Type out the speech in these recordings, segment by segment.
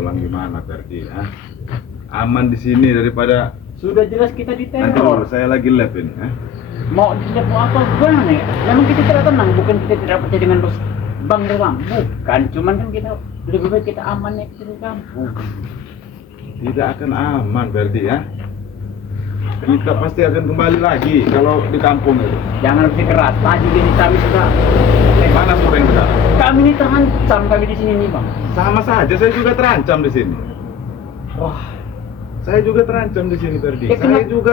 pulang gimana Ferdi? Aman di sini daripada. Sudah jelas kita Nanti dulu, diteror. saya lagi lab ini. Mau dilihat mau apa gimana ya? Memang kita tidak tenang, bukan kita tidak percaya dengan Bang Rewang, bukan. Cuman kan kita lebih baik kita aman ya kita di kampung. Tidak akan aman Ferdi ya. Kita pasti akan kembali lagi kalau di kampung itu. Jangan bersikeras. Tadi gini kami sudah. Mana sore sekarang? Kami ini terancam kami di sini nih bang. Sama saja, saya juga terancam di sini. Wah, Saya juga terancam di sini Ferdi. ya Saya juga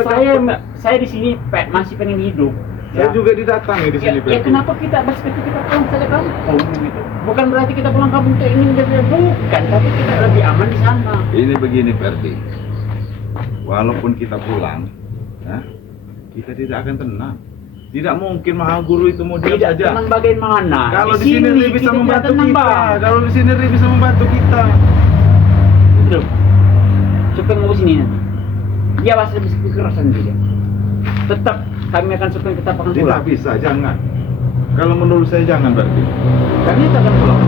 saya di sini masih pengen hidup. Saya juga didatangi di sini Ya Ferdi. kenapa kita kita pulang saja kampung gitu? Bukan berarti kita pulang kampung itu ingin bukan, tapi kita lebih aman di sana. Ini begini Ferdi. Walaupun kita pulang, kita tidak akan tenang. Tidak mungkin Maha Guru itu mau diam Tidak saja. tenang bagaimana? Kalau di sini dia bisa kita membantu tidak tenang, kita. Bang. Kalau di sini dia bisa membantu kita. Betul. Supeng mau sini nanti. Dia pasti bisa kekerasan dia. Tetap kami akan supeng kita akan Tidak pulang. bisa, jangan. Kalau menurut saya jangan berarti. Kami akan pulang.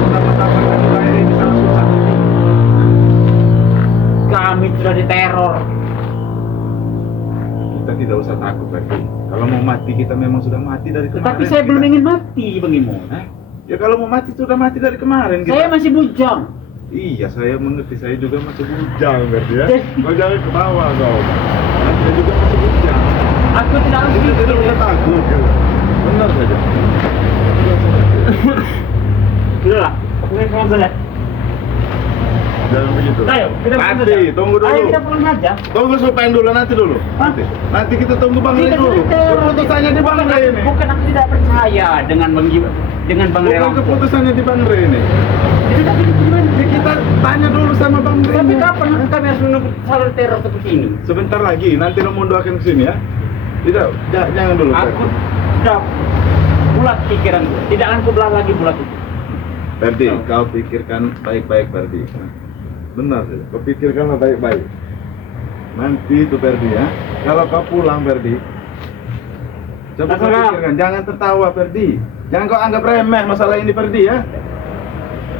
Pertama-tama kan saya ini sangat susah. Kami sudah diteror. Kita tidak usah takut berarti. Kalau mau mati kita memang sudah mati dari kemarin. Tetapi saya belum ingin mati, Bang Imo. Ya kalau mau mati sudah mati dari kemarin kita. Saya masih bujang. Iya, saya mengerti. Saya juga masih bujang berarti ya. Kau jangan ke bawah kau. Saya juga masih bujang. Aku tidak Kita pikir. tidak usah takut. Gitu. Benar saja. Sudah lah. Mungkin pulang saja. Jangan begitu. Ayo, kita pulang Nanti, saja. tunggu dulu. Ayo kita pulang saja. Tunggu supaya dulu, nanti dulu. Nanti kita tunggu Bang Rey Kita dulu. sudah teror. Keputusannya di Bang Rey ini. Bukan aku tidak percaya dengan Bang Bukan Rewang. keputusannya di Bang Rey ini. Tidak gimana? Ya, kita tanya dulu sama Bang Rey. Tapi kapan kami harus menunggu salah teror seperti ini? Sebentar lagi, nanti Romondo akan kesini ya. Tidak, jangan dulu. Aku sudah bulat pikiran. Tidak akan kubelah lagi bulat itu. Ferdi, kau pikirkan baik-baik Ferdi. Benar, kau pikirkanlah baik-baik. Nanti itu Ferdi ya. Kalau kau pulang Ferdi, coba kau pikirkan, jangan tertawa Ferdi. Jangan kau anggap remeh masalah ini Ferdi ya.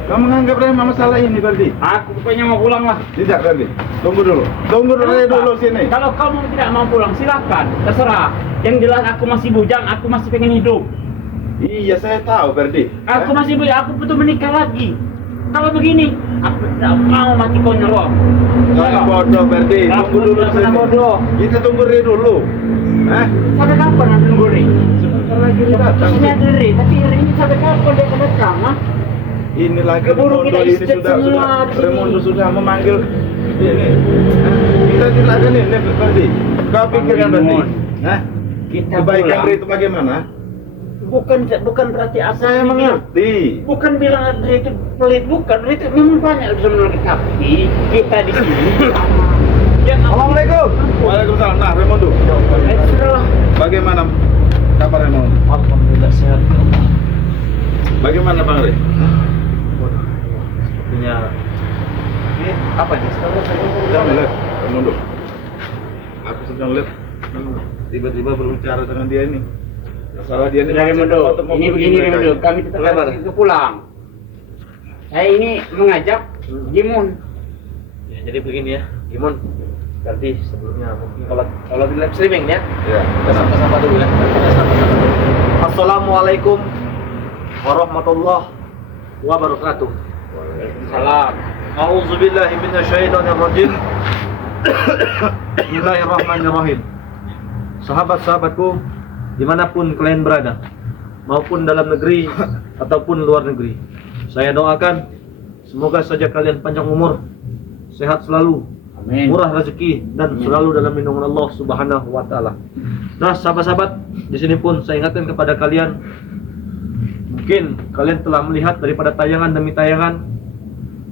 Kau menganggap remeh masalah ini Ferdi. Aku pokoknya mau pulang lah. Tidak Ferdi, tunggu dulu. Tunggu dulu sini. Kalau kamu tidak mau pulang silakan, terserah. Yang jelas aku masih bujang, aku masih pengen hidup. Iya saya tahu Ferdi. Aku masih bujang, aku butuh menikah lagi. Kalau begini, aku tidak mau mati konyol. Jangan bodoh Ferdi, Aku tunggu dulu tidak pernah sini. bodoh. Kita tunggu Rey dulu. Sampai kapan nanti nunggu Ri? Sebentar lagi dia datang. Ini ada Ri, tapi Ri ini sampai kapan dia akan datang? Ini lagi Keburu Remondo kita ini istirahat sudah semua di sini. Remondo sudah memanggil ini. Kita tidak akan ini Ferdi. Kau pikirkan Ferdi. Kita Kebaikan pulang. Rey itu bagaimana? Bukan berarti aku Saya mengerti. Bukan bilang Ri itu pelit, bukan. Ri itu memang banyak bisa menolong tapi kita di sini. Assalamualaikum. Waalaikumsalam. Nah, Remondo. Sudah. Bagaimana kabar Remondo? Alhamdulillah sehat. Bagaimana Bang Rey? Sepertinya ini apa ini? Sedang live, Remondo. Aku sedang live. Tiba-tiba berbicara dengan dia ini. Masalah dia ini. Sudah Remondo, untuk ini mempergi begini mereka Remondo, ini. kami tetap Lebar. harus itu pulang. Saya ini mengajak Jimun. Ya, jadi begini ya, Gimon. Berarti sebelumnya mungkin kalau di live streaming ya, Ya, kita sama-sama dulu ya. Kita sama-sama dulu. Assalamualaikum warahmatullahi wabarakatuh. Salam. A'udzubillahi minasyaitonirrajim. Bismillahirrahmanirrahim. Sahabat-sahabatku, dimanapun kalian berada, maupun dalam negeri ataupun luar negeri, saya doakan semoga saja kalian panjang umur, sehat selalu, Amin. murah rezeki, dan selalu dalam lindungan Allah Subhanahu wa taala. Nah, sahabat-sahabat, di sini pun saya ingatkan kepada kalian, mungkin kalian telah melihat daripada tayangan demi tayangan,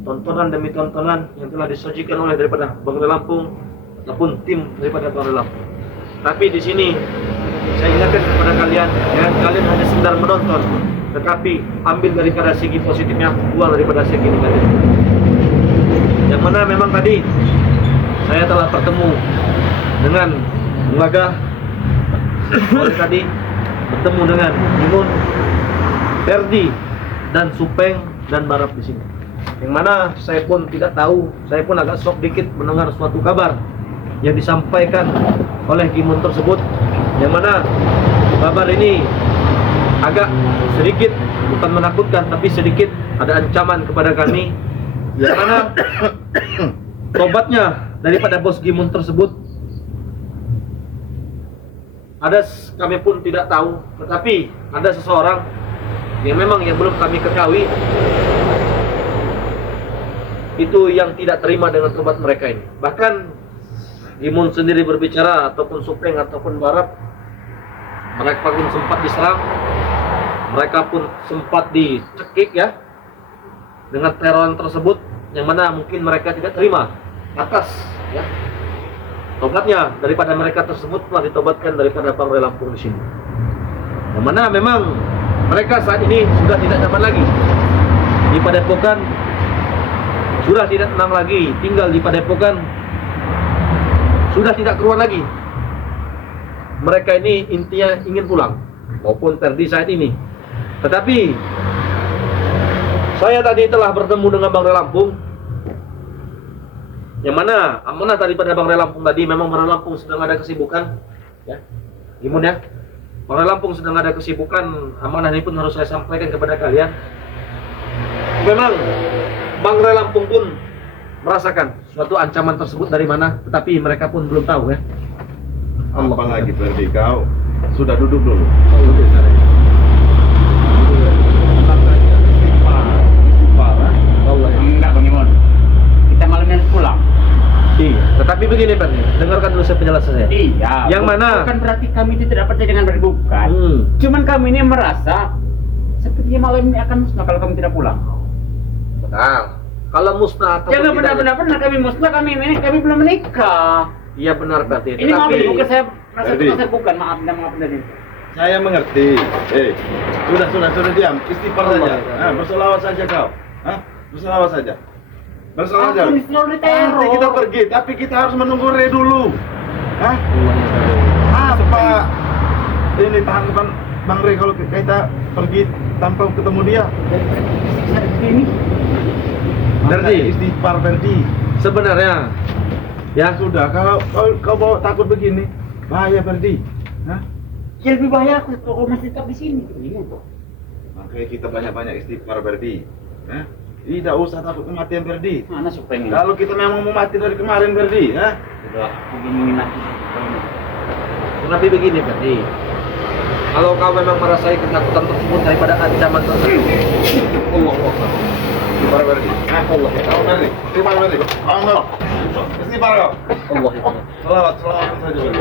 tontonan demi tontonan yang telah disajikan oleh daripada Bang Rey Lampung ataupun tim daripada Bang Rey Lampung. Tapi di sini saya ingatkan kepada kalian, ya, kalian hanya sekedar menonton, tetapi ambil daripada segi positifnya, buang daripada segi negatifnya. Yang mana memang tadi saya telah bertemu dengan Bung Agah, tadi bertemu dengan Jimun, Ferdi, dan Supeng dan Barap di sini. Yang mana saya pun tidak tahu, saya pun agak shock dikit mendengar suatu kabar yang disampaikan oleh Gimun tersebut, yang mana kabar ini agak sedikit, bukan menakutkan, tapi sedikit ada ancaman kepada kami, yang mana tobatnya daripada bos Gimun tersebut kami pun tidak tahu, tetapi ada seseorang yang memang yang belum kami ketahui itu yang tidak terima dengan tobat mereka ini. Bahkan Gimun sendiri berbicara, ataupun Supeng ataupun Barap, mereka pun sempat diserang, mereka pun sempat dicekik ya dengan teroran tersebut, yang mana mungkin mereka tidak terima atas ya tobatnya daripada mereka tersebut telah ditobatkan daripada Bang Ray Lampung di sini. Yang mana memang mereka saat ini sudah tidak nyaman lagi di Padepokan, sudah tidak tenang lagi tinggal di Padepokan, sudah tidak keluar lagi. Mereka ini intinya ingin pulang, maupun Ferdi saat ini. Tetapi saya tadi telah bertemu dengan Bang Ray Lampung, yang mana amanah daripada Bang Ray Lampung tadi, memang Bang Ray Lampung sedang ada kesibukan ya, Gimun ya. Bang Ray Lampung sedang ada kesibukan, amanah ini pun harus saya sampaikan kepada kalian. Memang Bang Ray Lampung pun merasakan suatu ancaman tersebut dari mana, tetapi mereka pun belum tahu ya. Apalagi Ferdi, kau sudah duduk dulu. Enggak Bang Gimun, kita malam ini harus pulang. Iya, tetapi begini Pak, dengarkan dulu saya penjelasan saya. Iya. Yang mana? Bukan berarti kami itu tidak percaya dengan Ferdi, bukan. Cuman kami ini merasa sepertinya malam ini akan musnah kalau kami tidak pulang. Benar. Kalau musnah atau Jangan benar-benar kami musnah, kami belum menikah. Iya benar berarti. Ini maaf bukan saya merasa Ferdi. saya bukan, maaf dari. Saya mengerti. Sudah diam. Istighfar saja. Berselawat saja kau. Berselawat saja. Berselawat saja. Aku selalu diteror. Nanti kita pergi, tapi kita harus menunggu Ray dulu. Apa ini tanggapan Bang Ray kalau kita pergi tanpa ketemu dia? Ini Ferdi. Istighfar Ferdi. Sebenarnya ya Sudah, kalau kau bawa takut begini, bahaya Ferdi. ya lebih bahaya aku kalau masih tetap di sini. Makanya kita banyak-banyak istighfar Ferdi. Tidak usah takut kematian Ferdi. Mana Supeng ini? Kalau kita memang mau mati dari kemarin Ferdi, Sudah begini mati. Tapi begini Ferdi, kalau kau memang merasai ketakutan tersebut daripada ancaman tersebut, Allah Istighfar Ferdi. Allah. Tahu Ferdi. Istighfar Ferdi. Allah. Istighfar kau. Allah itu. Selawat saja Ferdi.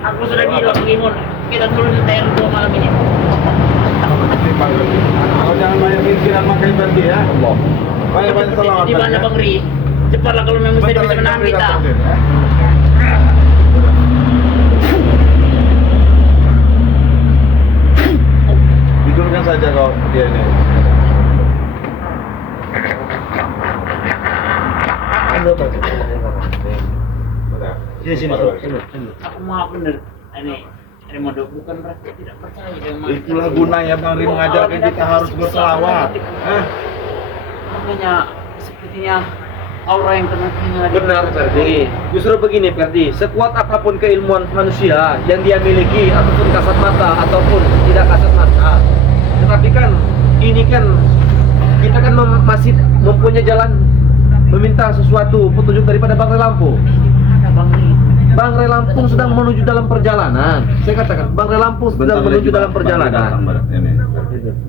Aku sudah bilang Gimun, kita turun di teror 2 malam ini. Istighfar Ferdi. Kau jangan banyak pikiran makan Ferdi ya. Allah. Banyak-banyak selawat. Di mana Bang Ri? Cepatlah kalau memang saya bisa menahan kita. Tidurkan saja kau dia ini. Sini. Aku maaf bener. Ini mau bukan berarti tidak percaya dengan Itulah gunanya Bang Ri mengajarkan kita harus berselawat. Makanya sepertinya aura yang kena Benar Ferdi. Justru begini Ferdi, sekuat apapun keilmuan manusia yang dia miliki, ataupun kasat mata ataupun tidak kasat mata, tetapi kan ini kan kita kan masih mempunyai jalan meminta sesuatu petunjuk daripada Bang Ray Lampung. Bang Ray Lampung sedang menuju dalam perjalanan. Saya katakan Bang Ray Lampung sedang menuju dalam perjalanan.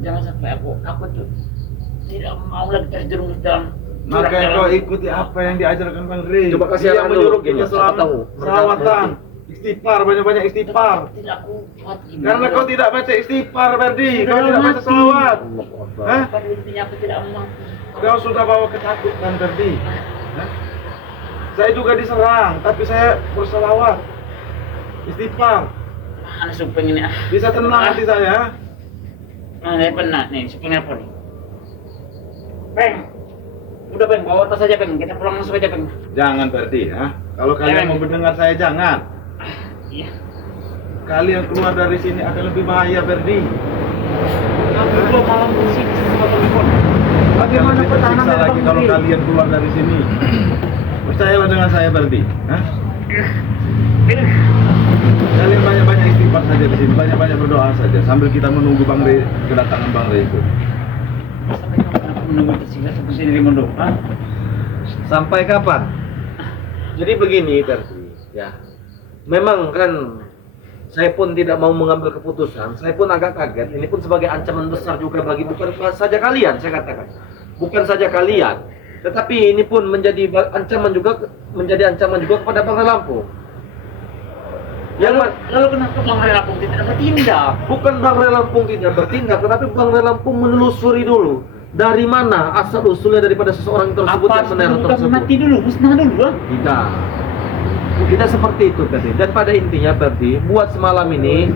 Jangan sampai aku tuh tidak mau lagi terjerumus dalam Makanya kau ikuti apa yang diajarkan Bang Ri. Coba kasih Dia arahan menyuruh dulu, kita siapa tahu. selawatan, istighfar, banyak-banyak istighfar. tidak kuat gimana. Karena kau tidak baca istighfar, Ferdi. Kau tidak baca selawat. Pada intinya aku tidak mampu. Kau sudah bawa ketakutan, Ferdi. Saya juga diserang, tapi saya berselawat, istighfar. Mana Supeng ini? Bisa tenang hati saya. Ini pernah nih, Supeng apa nih? Peng, udah Peng, bawa tas aja Peng, kita pulang langsung aja Peng. Jangan, Ferdi. Kalau kalian mau mendengar saya, jangan. Iya. Kalian keluar dari sini akan lebih bahaya, Ferdi. Aku belum malam di sini sama telepon. Bagaimana lebih pertahanan tersiksa dari lagi Bang kalau Ri? kalian keluar dari sini. Percayalah dengan saya Berdi. Hah? Kalian banyak-banyak istighfar saja di sini, banyak-banyak berdoa saja sambil kita menunggu Bang Rey, kedatangan Bang Rey itu. Sampai kapan aku menunggu tersiksa seperti ini Rimondo? Hah? Sampai kapan? Jadi begini Perdi, ya. Memang kan saya pun tidak mau mengambil keputusan. Saya pun agak kaget. Ini pun sebagai ancaman besar juga bagi bukan saja kalian, saya katakan. Bukan saja kalian, tetapi ini pun menjadi ancaman juga kepada Bang Lampung. Lalu kenapa Bang Ray Lampung tidak bertindak? Bukan Bang Ray Lampung tidak bertindak, tetapi Bang Ray Lampung menelusuri dulu dari mana asal usulnya daripada seseorang tersebut yang meneror tersebut. Mati dulu, musnah dulu ah. Tidak seperti itu Perdi. Dan pada intinya Perdi, buat malam ini,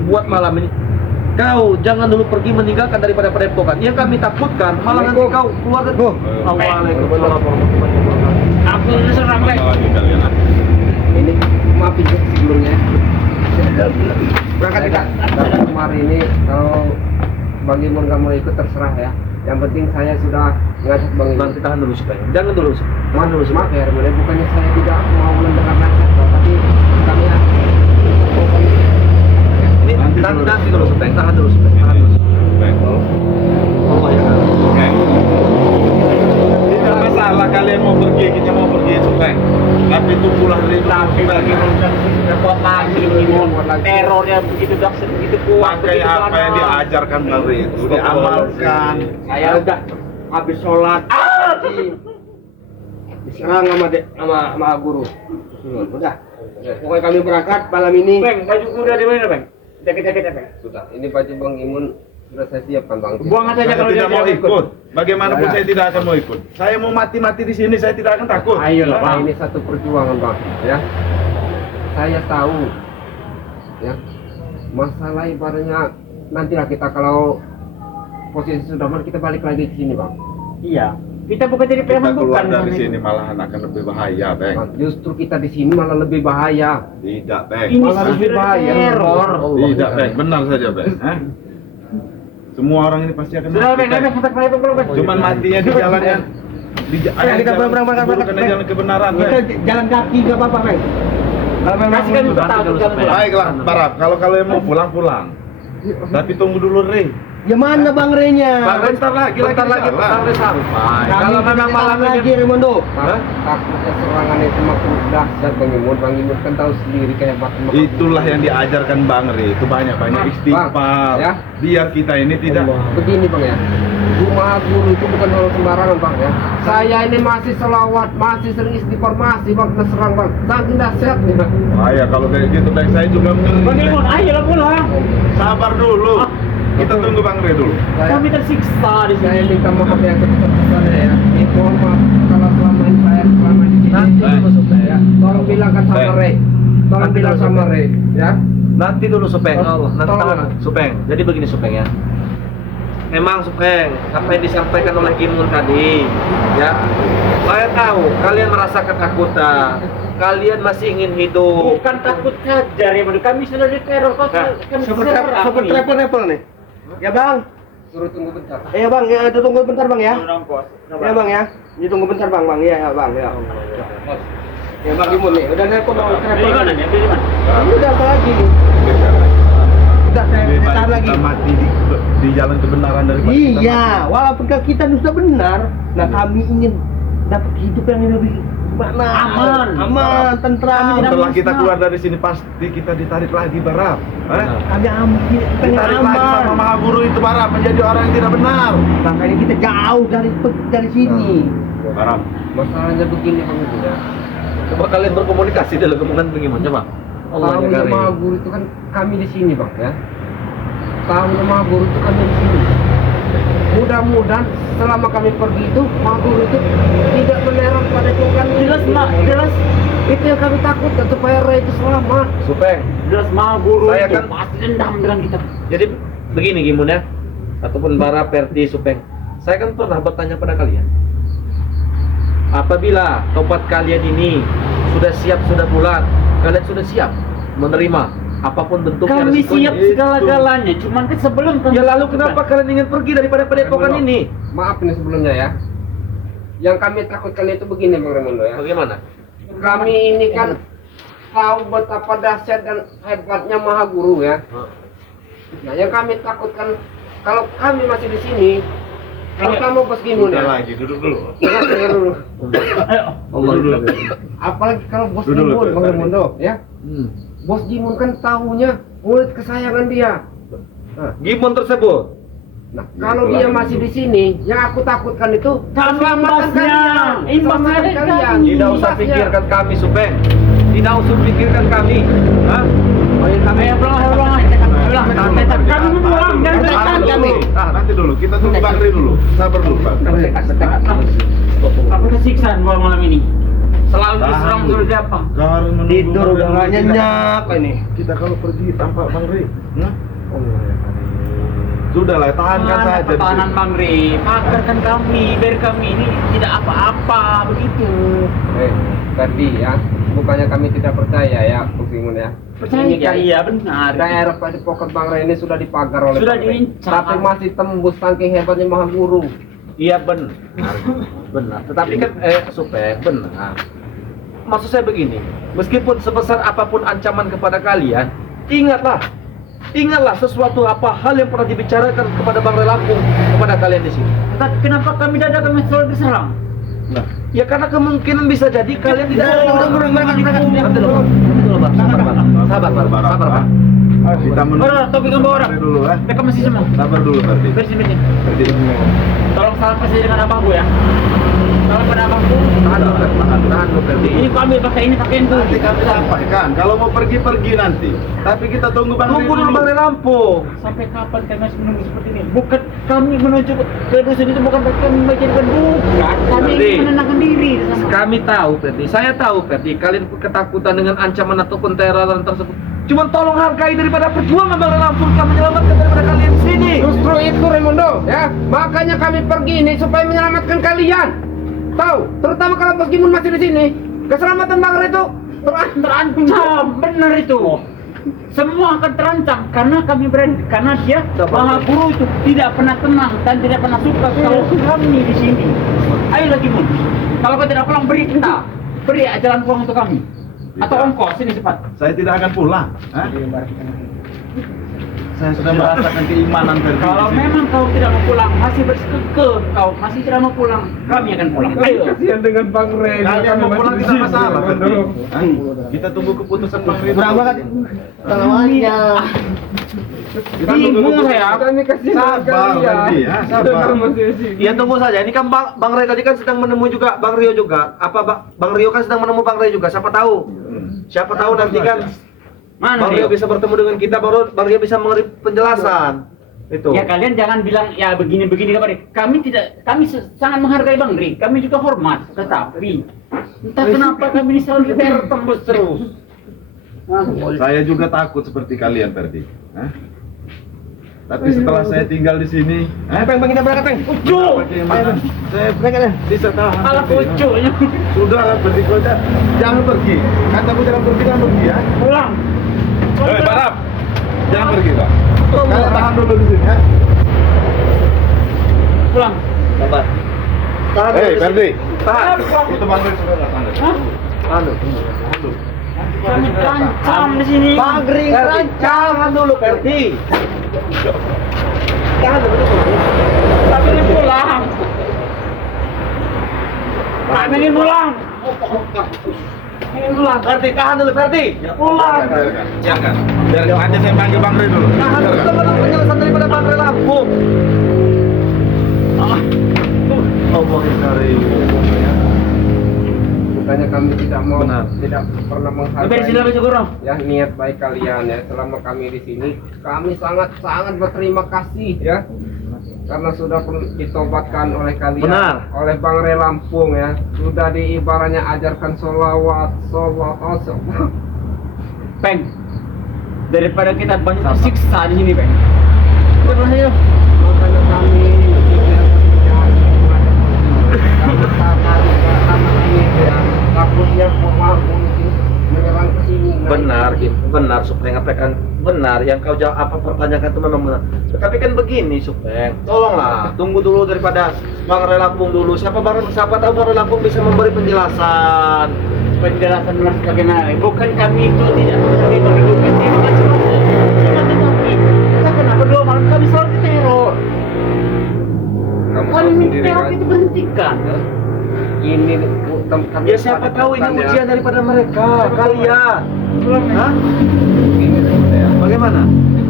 kau jangan dulu pergi meninggalkan daripada padepokan. Yang kami takutkan malah nanti kau keluar dari. Waalaikumsalam warahmatullahi wabarakatuh. Aku diserang Bang. Lagi kalian. Ini maaf ya sebelumnya. Berangkat kita. Dan kemarin ini kalau Bang Imun nggak mau ikut terserah ya. Yang penting saya sudah ngajak Bang Imun. Nanti tahan dulu supaya. Jangan dulu. Tahan dulu Maaf ya Herman, bukannya saya tidak mau mendengar nasihat, tapi kami Ini nanti dulu supaya. Tahan dulu supaya. Allah ya. Tidak masalah kalian mau pergi, kita mau pergi Supeng. Tapi tunggulah Rey Tapi bagi repot lagi Rimondo. Terornya begitu dahsyat, begitu kuat. pakai begitu apa yang panas. diajarkan Bang Rey itu, diamalkan. saya udah habis sholat diserang sama guru. Udah. Pokoknya kami berangkat malam ini. Bang, baju udah di mana Bang? Jaket-jaketnya Bang. Sudah, ini baju Bang Imun sudah saya siapkan Bang. Buang aja Saya kalau tidak dia mau ikut. Bagaimanapun Ya. saya tidak akan mau ikut. Saya mau mati-mati di sini, saya tidak akan takut. Ayolah Nah, Bang. ini satu perjuangan Bang, ya. Saya tahu, ya. Masalah ibaratnya nantilah kita kalau posisi sudah aman kita balik lagi ke sini Bang. Iya. Kita bukan jadi Kita preman keluar bukan. dari Bang. sini malahan akan lebih bahaya, Bang. Bang, justru kita di sini malah lebih bahaya. Tidak, Bang. Ini Malah lebih bahaya. teror. Tidak, Bang. Benar saja, Bang. Hah? Semua orang ini pasti akan Sudah mati, Bang, Bang. sampai kemarin Bang. Cuman matinya di jalan yang Ayo kita berangkat, bukan jalan kebenaran, Bang. jalan kaki nggak apa-apa Bang. Kalau memang Kasih kami Sudah, tahu dulu jalan sampai. pulang. Baiklah, Barab. Kalau kalian mau pulang. Tapi tunggu dulu, Rey. Ya mana Bang Renya? Bentar lagi Sampai. Kalau memang malam lagi ini Remondo. Hah? Takutnya serangan itu makin dahsyat Bang Imun. Bang Imun kan tahu sendiri kehebatan Bang. Itulah yang diajarkan Bang Rey. Itu banyak-banyak istighfar. Bang, ya. Biar kita ini tidak Begini Bang ya, rumah guru itu bukan hal sembarangan Bang ya. Saya ini masih selawat, masih sering istighfar, masih Bang terserang Bang. Saking dahsyatnya. bahaya kalau kayak gitu. Bang, saya juga Bang menunggu. Imun, ayolah pulang. Sabar dulu. Kita tunggu Bang Rey dulu. Kami tersiksa di Saya sini. minta maaf yang sebesar-besarnya ya. Mohon maaf kalau selama ini saya selama di sini. Nanti dulu supaya. Ya, tolong bilangkan sama Baik. Rey. Tolong Nanti bilang dulu, sama Supeng. Rey, ya. Nanti dulu Supeng. Nanti Tolong. tahan. Supeng. Jadi begini Supeng ya. Memang Supeng, apa yang disampaikan oleh Imun tadi, ya. Saya tahu kalian merasa ketakutan. Kalian masih ingin hidup. Bukan takut saja Rimondo. Kami sudah diteror. Kau kami serang nih. telepon nih. Ya Bang. Suruh tunggu bentar. Iya Bang, ya tunggu bentar Bang ya. Ya Bang ya. Ditunggu bentar Bang, Bang. Iya ya Bang, ya. Ya Bang Imun nih, udah nelpon Bang. Dari mana nih? Dari mana? Ini udah apa lagi nih? Udah saya Lebih tahan baik lagi. kita mati di jalan kebenaran daripada kita Iya, mati. walaupun kita sudah benar, nah kami ingin dapat hidup yang lebih mana? Aman. tentram. Setelah kita keluar dari sini pasti kita ditarik lagi Barab. Kami aman, pengen Ditarik lagi sama aman. Maha Guru itu Barab menjadi orang yang tidak benar. Makanya kita jauh dari sini. Barab. Masalahnya begini Bang Ibu ya. Coba kalian berkomunikasi dalam hubungan Imun coba. Allah Tahu ya Maha Guru itu kan kami di sini Bang ya. Tahu Maha Guru itu kami di sini. Mudah-mudahan selama kami pergi itu Maha Guru itu tidak meneror pada bukan Jelas Mak, jelas. itu yang kami takutkan supaya Ray itu selamat. Supeng. Jelas Maha Guru Saya itu kan- pasti dendam dengan kita. Jadi begini Gimun ya, ataupun Bara, Perti, Supeng. Saya kan pernah bertanya pada kalian. Apabila tobat kalian ini sudah siap, sudah bulat, kalian sudah siap menerima apapun bentuknya Kami resikonya. siap segala-galanya. Cuman kan sebelum kami Ya lalu kenapa kalian ingin pergi daripada padepokan ini? Maaf nih sebelumnya ya. Yang kami takutkan itu begini Bang Raimundo ya. Bagaimana? Kami ini kan tahu betapa dahsyat dan hebatnya Maha Guru ya. Nah, yang kami takutkan kalau kami masih di sini, terutama Bos Gimun Udah ya. lagi, duduk dulu. Dengar dulu. Allah Duduk dulu. Apalagi kalau Bos Duduk dulu, Gimun, Bang Ferdi. Raimundo ya. Bos Gimun kan tahunya murid kesayangan dia. Nah, Gimon tersebut. kalau dia masih di sini, yang aku takutkan itu keselamatan kalian. Imbasnya Keselamatan dari kalian. kami. Tidak usah Imbasnya. pikirkan kami, Supeng. Tidak usah pikirkan kami. Hah? Ayo pulang. Kami pulang dan Nanti tekan dulu. kami. Nanti dulu, kita tunggu Bang Ri dulu. Sabar dulu, Pak. Apa kesiksaan gua malam ini? Selalu Tahan diserang dulu. seperti apa? Kau harus menunggu Tidur Bang Ri udah dulu. nggak nyenyak ini. Kita kalau pergi tanpa Bang Ri. Sudahlah, tahankan Mana saja di pertahanan sini. Bang Ri? Pagarkan kami, biar kami ini tidak apa-apa begitu. Ferdi ya, bukannya kami tidak percaya ya, Bos Gimun ya. Percaya Ini kan iya benar. daerah Padepokan Bang Rai ini sudah dipagar oleh Sudah Bang Rai. diincar. Tapi masih tembus saking hebatnya Maha Guru. Iya benar. Benar. Tetapi kan Supeng, benar. Maksud saya begini, meskipun sebesar apapun ancaman kepada kalian, ingatlah sesuatu apa hal yang pernah dibicarakan kepada Bang Rai Lampung kepada kalian di sini. Tapi kenapa kami dadakan selalu diserang? Nah, Ya karena kemungkinan bisa jadi kalian tidak Nanti dulu, Bang. Sabar, Bang. kita menunggu Orang, topik ke bawah, Bang Ri dulu ya. mereka masih semua. Sabar dulu, Ferdi. Bersih bersih. Ferdi. Tolong salam kasih dengan abangku ya. Salam pada abangku. Tahan lu, Ferdi. Ini kau ambil pakai ini pakaianku. Nanti kami sampaikan. Kalau mau pergi nanti. Tapi kita tunggu Bang Ri Tunggu dulu Bang Rai Lampung. Sampai kapan kami masih menunggu seperti ini? Bukan kami menuju ke dusun itu, bukan kami menjadikan bukan. Kami Ferdi. ingin menenangkan diri di sana. Kami tahu, Ferdi. Saya tahu, Ferdi. Kalian ketakutan dengan ancaman ataupun teraran tersebut. Cuman tolong hargai daripada perjuangan Bang Rai Lampung kami menyelamatkan daripada kalian di sini. Justru itu Raimundo ya, makanya kami pergi ini supaya menyelamatkan kalian. Tahu, terutama kalau Bos Gimun masih di sini, keselamatan Bang Rai itu Terancam, benar itu. Semua akan terancam karena kami berani, karena dia Maha Guru itu tidak pernah tenang dan tidak pernah suka kalau kami di sini. Ayo lagi Mun, kalau kau tidak pulang beri kita, beri jalan pulang untuk kami. Atau ongkos sini cepat. Saya tidak akan pulang. Hah? Saya sudah merasakan keimanan Ferdi. Kalau di sini. memang kau tidak mau pulang, masih bersekekeh kau masih tidak mau pulang, kami akan pulang. Ayo. kasihan dengan Bang Rai. Kalian mau pulang tidak masalah, Ferdi. Hah? Kita tunggu keputusan Bang Ri. Berapa kan? Namanya. Kita tunggu Bingung keputusan. saya. Kami kasihan Sabar, Ferdi, ya. Sabar. Ya tunggu saja. Ini kan Bang Rai tadi kan sedang menemui juga Bang Rio juga. Bang Rio kan sedang menemui Bang Rai juga. Siapa tahu? Siapa tahu nanti kan Mana Bang dia? Rio bisa bertemu dengan kita, Bang Rio bisa memberi penjelasan. Itu. Ya kalian jangan bilang ya begini-begini kepada kami tidak, kami sangat menghargai Bang Ri, kami juga hormat, tetapi entah kenapa kami ini selalu tertembus terus. Saya juga takut seperti kalian, Ferdi. Hah? Tapi setelah saya tinggal di sini, Peng, kita berangkat, Peng. Ucu, bagaimana? Saya bisa tahan. ala Ferdi, ha? ucunya Sudah lah, Ferdi, kau jangan pergi. Katamu jangan pergi, jangan pergi ya. pulang. Barap, jangan pergi, Pak. Kalian tahan dulu di sini, ya. Pulang. Sabar. Tahan Hei, dulu di sini. Ferdi. Tahan. Itu Bang Ri sudah datang. Hah? Tahan dulu. Kami terancam di sini. Bang Ri, tahan dulu, Ferdi. Tahan dulu. Kami ingin pulang. Kami ingin pulang. Ingin pulang. Ferdi, tahan dulu, Ferdi. Pulang. Jangan. Biar aja saya panggil Bang Ri dulu. Tahan dulu, kita menunggu penjelasan daripada Bang Rai Lampung. Allah dari Bukannya kami tidak mau, Benar. tidak pernah Beres sila menghargai baju guru. ya niat baik kalian ya. Selama kami di sini, kami sangat berterima kasih ya, karena sudah ditobatkan oleh kalian, Benar. oleh Bang Rai Lampung ya. Sudah diibaratnya ajarkan sholawat. Peng, daripada kita banyak tersiksa di sini, Peng. Kita pulang aja. Makanya kami takutnya Maha Guru menyerang ke sini. Benar, Yakin benar Supeng, apa kan benar yang kau jawab apa pertanyakan itu memang benar. Tapi kan begini Supeng, tolonglah tunggu dulu daripada Bang Ray Lampung dulu. Siapa tahu Bang Ray Lampung bisa memberi penjelasan. Penjelasan mas bagaimana? Bukan kami itu tidak kami mendudukan diri tetapi kita kenapa 2 malam kami selalu diteror. Kamu Kami tahu minta sendiri teror kan. itu berhentikan. Ini kami Ya siapa tahu ini lakukan, ujian daripada mereka, kalian. Hah? Ini ya. Bagaimana?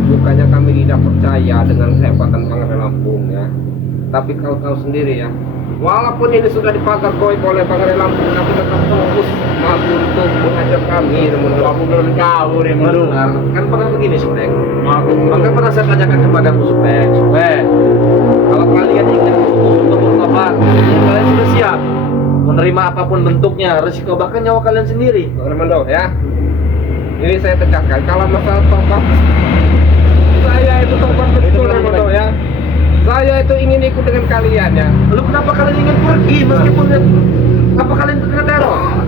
Bukannya kami tidak percaya dengan kehebatan Bang Ray Lampung ya. Tapi kau tahu sendiri ya. Walaupun ini sudah dipagar goib oleh Bang Ray Lampung, tapi tetap fokus mampu untuk mengajak kami Kamu belum tahu Remulu. Benar. Kan pernah begini Supeng. Maka pernah saya tanyakan kepadamu Supeng. Kalau kalian ingin untuk bertobat, kalian sudah siap menerima apapun bentuknya, resiko bahkan nyawa kalian sendiri. Bang Remando ya. Ini saya tegaskan kalau masalah tobat, saya itu tobat betul Remando ya. Saya itu ingin ikut dengan kalian ya. Lalu kenapa kalian ingin pergi meskipun apa kalian terkena teror?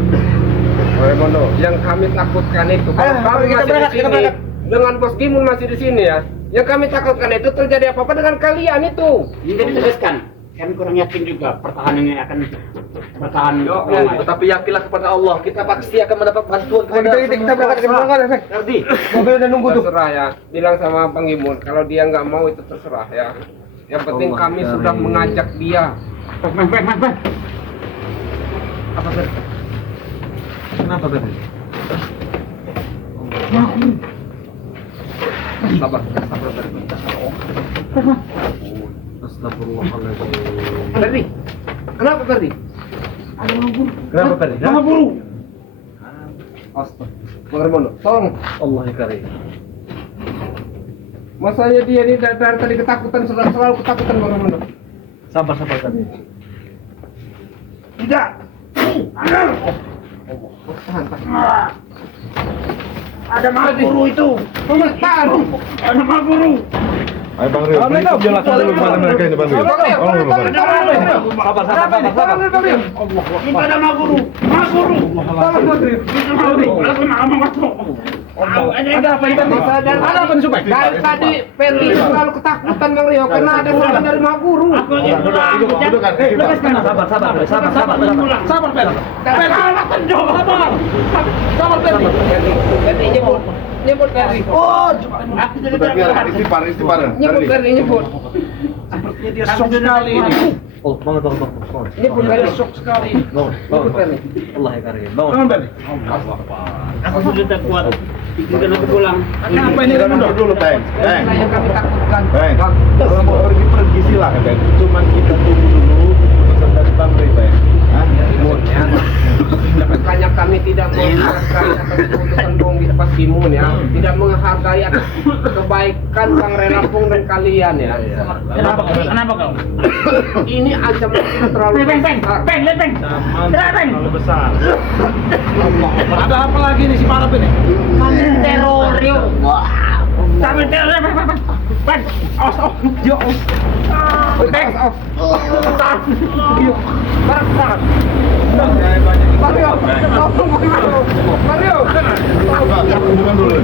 Remando, yang kami takutkan itu kalau Ayo, kami kita masih berangkat, di kita sini berangkat. dengan Bos Gimun masih di sini ya. Yang kami takutkan itu terjadi apa-apa dengan kalian itu. Jadi ditegaskan. Kami kurang yakin juga pertahanannya akan bertahan. Tetapi yakinlah kepada Allah, kita pasti akan mendapat bantuan kepada kita berangkat ke Bangkok, Efek. Ngerti? Mobil udah nunggu tuh. Terserah ya. Bilang sama Bang Gimun kalau dia nggak mau itu terserah ya. Yang penting Allah kami karim. sudah mengajak dia. Bang. Apa tadi? Kenapa tadi? Sabar. Astagfirullahaladzim. Ferdi. Kenapa Ferdi? Kenapa tadi? Mama buru. Astaga. Bang Remono, tolong. Allah ya karim. Masanya dia ini dari tadi ketakutan, selalu ketakutan Bang Remono. Sabar tadi. Tidak. Tahan. Ada mama buru itu. Tahan. Ada mama buru. Ayo Bang Rio, beri penjelasan dulu kepada mereka ini Bang Rio. Tolong dulu Bang Rio. Sabar. Kita ada mama buru. Mama buru. Ada apa ini? Ada apa nih Supaya? Dari tadi Ferdi selalu ketakutan Bang Rio karena ada suara dari Maguru. Duduk kan. Sabar, Fer. Ferdi nyebut Ferdi. Istighfar. Nyebut Ferdi nyebut. Sepertinya dia shock sekali ini. Oh, bangun. Nyebut Ferdi shock sekali. Nyebut Ferdi. Allah ya karim. Bangun. Aku sudah tak kuat. Kita nanti pulang. Apa ini dulu, Bang? Inilah yang kami takutkan. Bang, Bang. kalau mau pergi silakan, Bang. Cuman kita tunggu dulu keputusan dari Bang Rio, Bang. Gimun ya. Makanya kami tidak menghargai atas keputusan Bang Gimun ya. Tidak menghargai atas kebaikan Bang Ray Lampung dan kalian ya. Kenapa kau? Ini ancaman kita terlalu besar. Terlalu besar. Ada apa lagi nih si Parap ini? teror yuk. Sampai teror. Bang, awas. Yo. Bang. Barang. Mario. Hubungan dulu.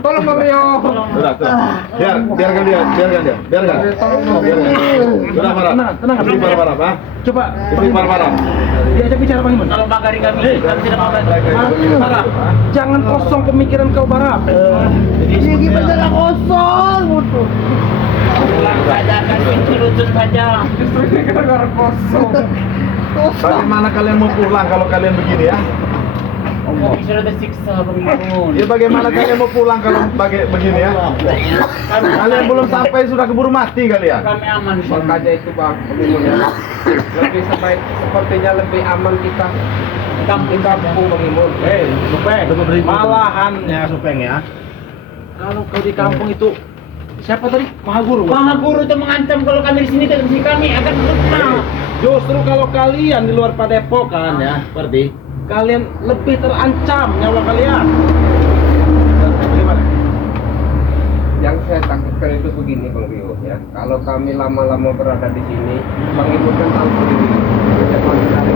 Tolong Bang Rio. Udah. Biarkan dia. Sudah marah. Istighfar marah, Pak. Coba Istighfar marah. diajak bicara Bang Iman. Kalau magari kami tidak mau Barap, jangan kosong pemikiran kau Barap. Jadi saja kan lucu saja. Bagaimana kalian mau pulang kalau kalian begini ya? Kami sudah tersiksa Bang. Ya bagaimana kalian mau pulang kalau begini ya? Kalian belum sampai sudah keburu mati kalian. Kami aman. Makanya itu Bang Gimun ya. lebih sebaik, sepertinya lebih aman kita di kampung Bang Imun. Supeng, malahannya Supeng ya. Kalau kau di kampung itu siapa tadi? Maha Guru. Maha Guru itu mengancam kalau kami di sini tetap di sini kami akan musnah. Justru kalau kalian di luar padepokan ya, seperti kalian lebih terancam nyawa kalian. Bagaimana? Yang saya takutkan itu begini Bang Rio ya. Kalau kami lama-lama berada di sini, Bang Imun kan tahu sendiri. Siapa mencari.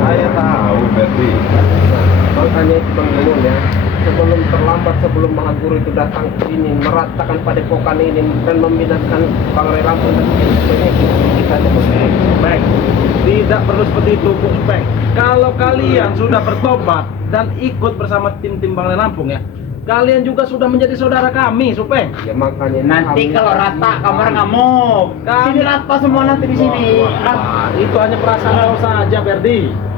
Saya tahu Ferdi. Nah, makanya itu Bang Imun ya. Sebelum terlambat, sebelum Maha Guru itu datang ke sini, meratakan padepokan ini dan membinasakan Bangrai Lampung dan sebagainya, kita cepat. Baik, tidak perlu seperti itu, Bung Supeng. Kalau kalian sudah bertobat dan ikut bersama tim-tim Bangrai Lampung ya, kalian juga sudah menjadi saudara kami, Supeng. Ya makanya Nanti kami- kalau rata kamar ngamuk. Sini rata semua nanti di sini. Wah, itu hanya perasaan kau saja, Ferdi.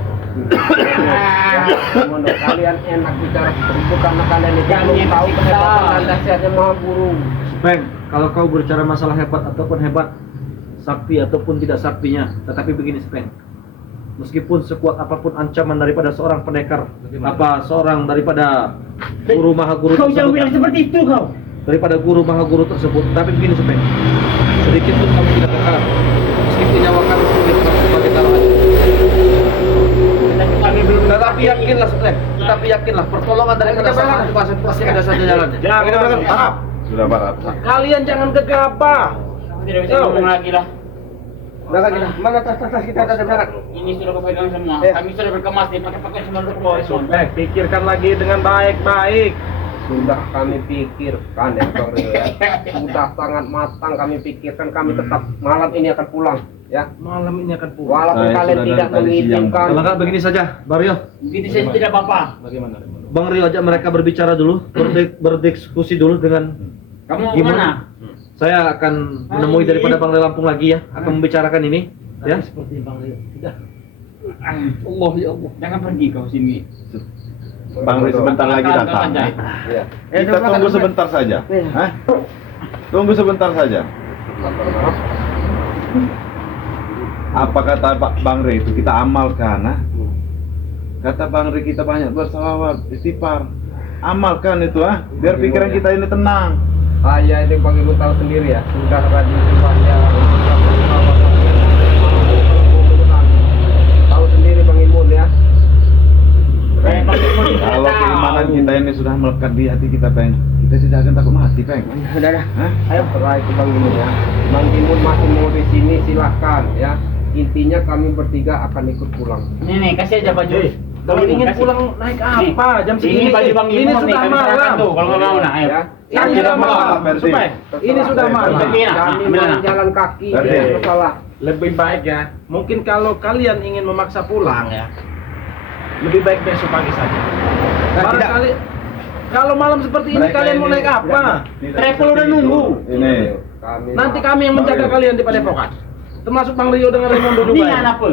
Menurut kalian enak bicara seperti itu karena kalian itu Kami belum tahu masih kehebatan kenal. dan dahsyatnya Maha Guru. Supeng, kalau kau berbicara masalah hebat ataupun hebat, sakti ataupun tidak saktinya, tetapi begini, Supeng. Meskipun sekuat apapun ancaman daripada seorang pendekar, seorang daripada guru Maha Guru Kau jangan tersebut, bilang seperti itu kau. daripada guru Maha Guru tersebut, tapi begini, Supeng. Sedikit pun kamu tidak kekal, meskipun nyawa kami sudah sebagai taruhan. Tapi kami belum. Tetapi yakinlah, Supeng. Tetapi yakinlah, pertolongan dari kita pasti ada saja jalannya. Jangan harap. Sudah barat. Kalian jangan gegabah. Tidak bisa ngomong lagi lah. Mana tas kita ada berak? Ini sudah kepegang semua. Ya. Kami sudah berkemas nih pakai semua untuk bawa semua. Supeng, pikirkan lagi dengan baik-baik. Sudah kami pikirkan ya Bang Rio ya. Sudah sangat matang kami pikirkan, kami tetap malam ini akan pulang ya. Malam ini akan pulang. Walaupun Saya kalian sudah tidak dari tadi siang. mengizinkan. Kalau nggak begini saja, Bang Rio. Begitu saja tidak apa-apa. Bagaimana? Bang Rio ajak mereka berbicara dulu, berdiskusi dulu dengan Kamu mau gimana? kemana? Saya akan menemui daripada Bang Rio Lampung lagi ya, akan membicarakan ini. Ya. Seperti Bang Rio. Tidak. Allah ya Allah. Jangan pergi kau sini. Bang Ri sebentar lagi datang. Ya. Kita tunggu sebentar saja. Hah? Tunggu sebentar saja. Apa kata Pak Bang Ri itu kita amalkan, ah? Kata Bang Ri kita banyak bersalawat, istighfar. Amalkan itu, ah, biar pikiran kita ini tenang. Saya ini Bang Ibu tahu sendiri ya, sudah rajin saya tahu sendiri Bang Imun ya. Kalau keimanan kita ini sudah melekat di hati kita, Peng, kita tidak akan takut mati, Peng. Udah. Hah? Ayo setelah itu Bang Imun ya. Bang Imun masih mau di sini silahkan ya. Intinya kami bertiga akan ikut pulang. Nih kasih aja baju. Kalau ingin pulang naik apa? Jam segini. Ini baju Bang Ini Imun nih, sudah kami serahkan malam. tuh. Kalau nggak mau nah, ayo. Ya. Ini Tidak sudah masalah, malam. Ferdi. Supeng, ini sudah malam. Ferdi. Kami Ambil, mau nak. jalan kaki, Ferdi. tidak masalah. Lebih baik ya. Mungkin kalau kalian ingin memaksa pulang ya, lebih baik besok pagi saja. Barangkali kalau malam seperti ini Mereka kalian mau ini naik apa? tidak Travel udah seperti nunggu. itu. Ini. Nanti kami yang menjaga Bang Rio. kalian di Padepokan. Termasuk Bang Rio dengan Raimondo juga. Ini ya. anak apa?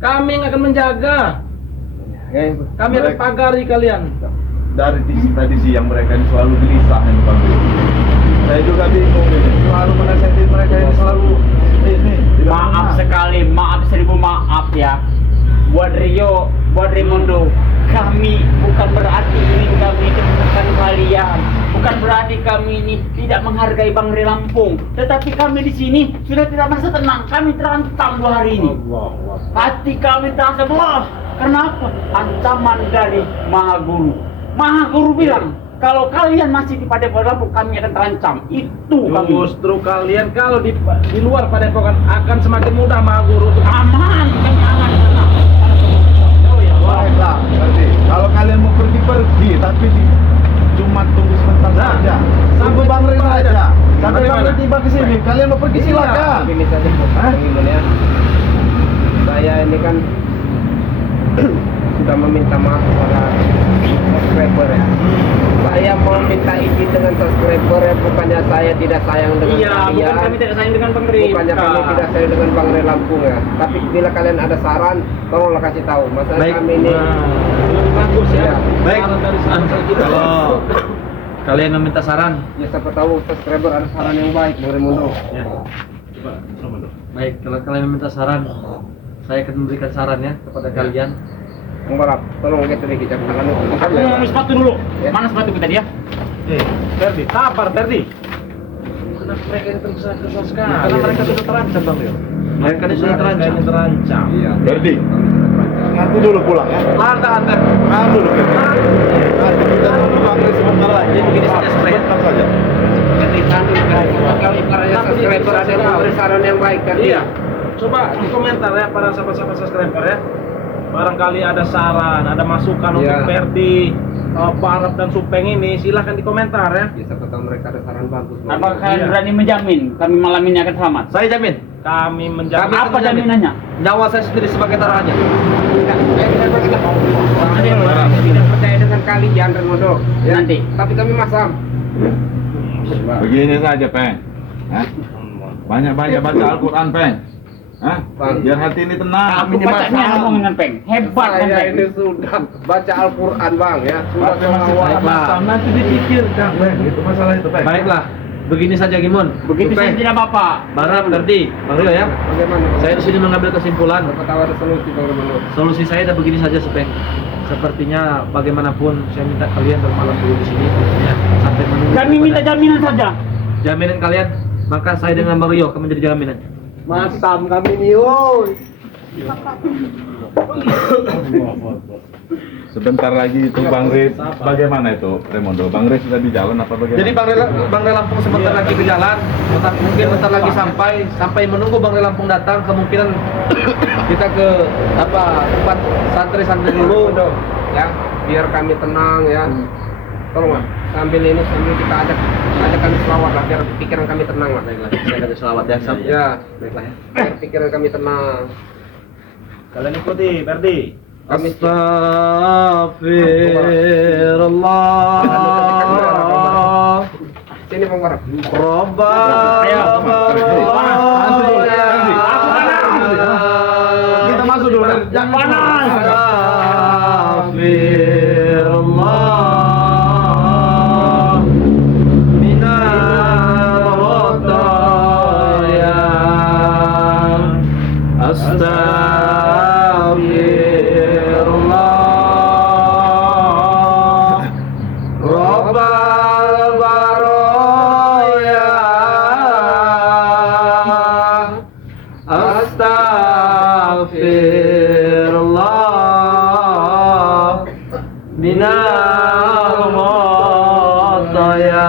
Kami yang akan menjaga. Kami akan Mereka- pagari kalian. Dari tadi siang mereka ini selalu gelisah ini, Bang Ri. Saya juga bingung ini. Selalu menasihati mereka ini selalu ini. tidak Maaf benar. sekali, maaf seribu maaf ya. Buat Rio, buat Raimondo, kami bukan berarti ingin kami temukan kalian. Bukan berarti kami ini tidak menghargai Bang Ri Lampung. Tetapi kami di sini sudah tidak merasa tenang. Kami terancam 2 hari ini. Hati kami terasa wah. Kenapa? Ancaman dari Maha Guru. Maha Guru bilang, kalau kalian masih di Padepokan Lampung, kami akan terancam. Itu kami. Justru kalian kalau di luar Padepokan akan semakin mudah Maha Guru untuk Aman, kami aman. Tenang. Oh ya Allah. Baiklah, berarti kalau kalian mau pergi, tapi cuma tunggu sebentar saja. Tunggu Bang Ri saja. Sampai Bang Ri tiba ke sini, kalian mau pergi silakan. Begini saja Hah? Bang Imun ya. Saya ini kan sudah meminta maaf kepada subscriber ya. Saya mau minta izin dengan subscriber ya, bukannya saya tidak sayang dengan Iya, kalian. bukan kami tidak sayang dengan Bang Ri. Bukannya kami tidak sayang dengan Bang Ri Lampung ya. Tapi bila kalian ada saran, tolonglah kasih tahu. Masalah baik. kami ini Lebih bagus ya. Iya. Baik. Kalau kalian meminta saran, ya siapa tahu subscriber ada saran yang baik dari Mundo. ya. Coba, Raimondo. Baik, kalau kalian meminta saran, saya akan memberikan saran ya kepada kalian. Bang Barap, tolong kita nih kita jalan. Aku mau ambil sepatu dulu. Mana sepatu kita dia? Ferdi, sabar Ferdi. Kenapa mereka ini tergesa-gesa sekali? Karena mereka sudah terancam Bang Rio. Mereka ini sudah terancam. Iya. Ferdi, nanti dulu pulang ya. Anda. Nanti dulu Ferdi. Nanti kita tunggu Bang Ris sebentar lagi. Jadi begini saja supaya Sebentar saja. Ketika kalau ibaratnya subscriber ada yang memberi saran yang baik kan? Iya. Coba di komentar ya para sahabat-sahabat subscriber ya. Barangkali ada saran, ada masukan Iya. untuk Ferdi, Barap dan Supeng ini, silahkan di komentar ya. Bisa ketemu mereka ada saran bagus. Bang. Apakah kalian Iya. berani menjamin kami malam ini akan selamat? Saya jamin. Kami menjamin. Apa jaminannya? Nyawa saya sendiri sebagai taruhannya. Tidak percaya dengan kalian Remodo. Nanti. Tapi kami masam. Begini saja, Peng. Hah? Banyak-banyak baca Al-Quran, Peng. Hah? Bang. Biar hati ini tenang. Aku bacanya ngomong dengan Peng. Hebat kan Saya Peng? ini sudah baca Al-Quran Bang ya. Sudah Tapi masih Baiklah. nanti dipikirkan, Peng. Itu masalah itu, Peng. Baiklah, begini saja Gimun. Begitu Supeng, saja tidak apa-apa. Barap, Ferdi, Bang Rio ya. Bagaimana? Saya di sini mengambil kesimpulan. Dapat tawaran solusi Bang Remodo. Solusi saya ada begini saja, Supeng. Sepertinya bagaimanapun saya minta kalian bermalam dulu di sini ya, sampai menunggu. Kami minta jaminan saja. jaminan kalian, maka saya dengan Bang Rio akan menjadi jaminan. Masam kami nih, woi. Sebentar lagi itu Bang Riz, bagaimana itu Remondo? Bang Riz sudah di jalan apa bagaimana? Jadi Bang Re Lampung sebentar lagi berjalan, mungkin bentar lagi sampai menunggu Bang Re Lampung datang, kemungkinan kita ke tempat santri-santri dulu, Ya, biar kami tenang ya. Tolong lah, sambil kita adakan selawat lah, biar pikiran kami tenang lah. Baiklah, saya kasih selawat ya. Ya, baiklah ya. Biar pikiran kami tenang. Kalian ikuti, Ferdi. Kami Astaghfirullah. sini Bang Barap. Kita masuk dulu. Jangan panas. Astaghfirullah minal khataya. Astaghfirullah Rabbal baraya. Astaghfirullah minal khataya.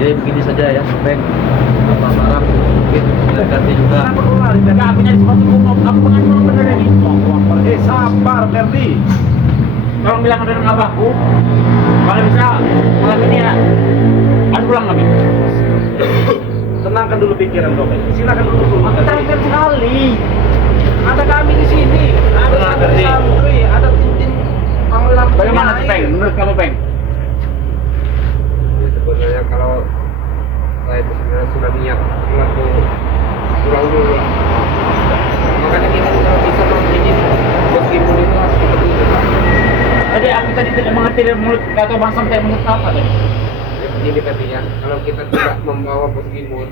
Jadi begini saja ya, Supeng. Apa barang mungkin kita ganti juga. Enggak, aku nyari sepatu umum. Aku pengen bener ini. Sabar, Ferdi. Tolong bilang dengan abahku. Kalau bisa malam ini ya. Aku pulang lagi. Tenangkan dulu pikiran kau, Ferdi. Silakan dulu. Terakhir sekali. Ada kami di sini, ada santri, ada tim panggilan. Bagaimana sih, Peng? Menurut kamu, Peng? Ya, sebenarnya kalau saya itu sebenarnya sudah niat waktu pulang dulu lah. Makanya kita sudah bisa memilih meskipun itu harus kita tutup lah. Tadi aku tadi tidak mengerti dari mulut kata Bang Sam saya menurut apa tadi? Ya, begini tadi ya, kalau kita tidak membawa meskipun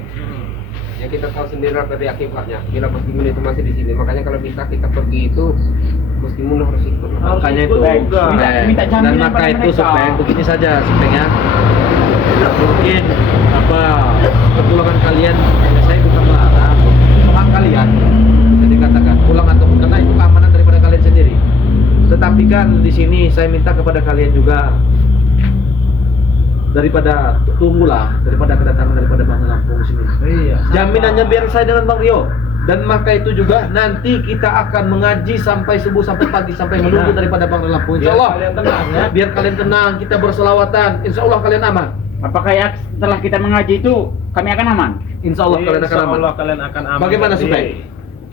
ya kita tahu sendiri lah dari akibatnya. Bila meskipun itu masih di sini, makanya kalau bisa kita pergi itu meskipun harus ikut. Makanya itu Baik. juga. Minta Dan jaminan maka pada itu mereka. Supeng, begini saja Supeng ya. Mungkin kepulangan kalian, saya bukan melarang, itu hak kalian. Jadi katakan pulang ataupun karena itu keamanan daripada kalian sendiri. Tetapi kan di sini saya minta kepada kalian juga daripada tunggulah daripada kedatangan daripada Bang Lampung sini. Iya. Jaminannya biar saya dengan Bang Rio. Dan maka itu juga nanti kita akan mengaji sampai subuh sampai pagi sampai menunggu daripada Bang Lampung. Insyaallah. Biar kalian tenang ya. Biar kalian tenang, kita berselawatan. Insyaallah kalian aman. Apakah ya setelah kita mengaji itu kami akan aman? Insyaallah kalian akan aman. kalian akan aman. Bagaimana Supeng?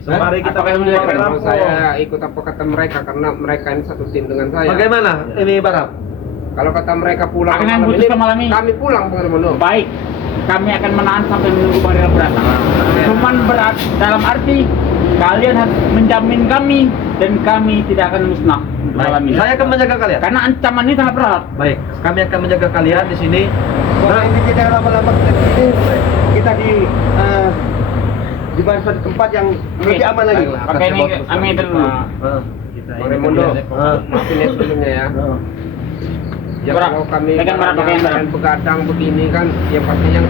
Mari kita Apakah menunggu menurut Bang Kalau Lampung. saya ikut apa kata mereka karena mereka ini satu tim dengan saya. Bagaimana ini Barap? Kalau kata mereka pulang Akan yang putuskan malam ini. kami pulang Bang Remondo. Baik, kami akan menahan sampai menunggu Bang Rio datang. Cuman berat dalam arti Kalian harus menjamin kami dan kami tidak akan musnah malam ini. Saya akan menjaga kalian. Karena ancaman ini sangat berat. Baik, kami akan menjaga kalian di sini. Nah, ini kita lama-lama kita di suatu tempat yang lebih aman lagi. Pakai ini kami dulu. Bang Raimundo, maafin ya sebelumnya ya. Ya Berat. kalau kami Pegang berat, pakai yang berat. begadang begini kan, ya pastinya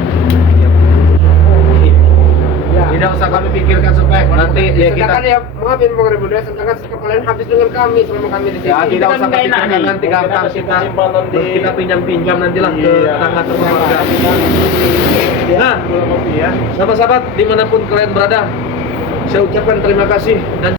ya. Tidak usah kami pikirkan supaya nanti ya kita Sedangkan ya maafin Bang Raimundo, sedangkan kalian habis dengan kami selama kami di sini. ya tidak usah kan kami nggak enak pikirkan nih. nanti gampang kita pinjam-pinjam nantilah ke tetangga tetangga. Nah, sahabat-sahabat dimanapun kalian berada, saya ucapkan terima kasih dan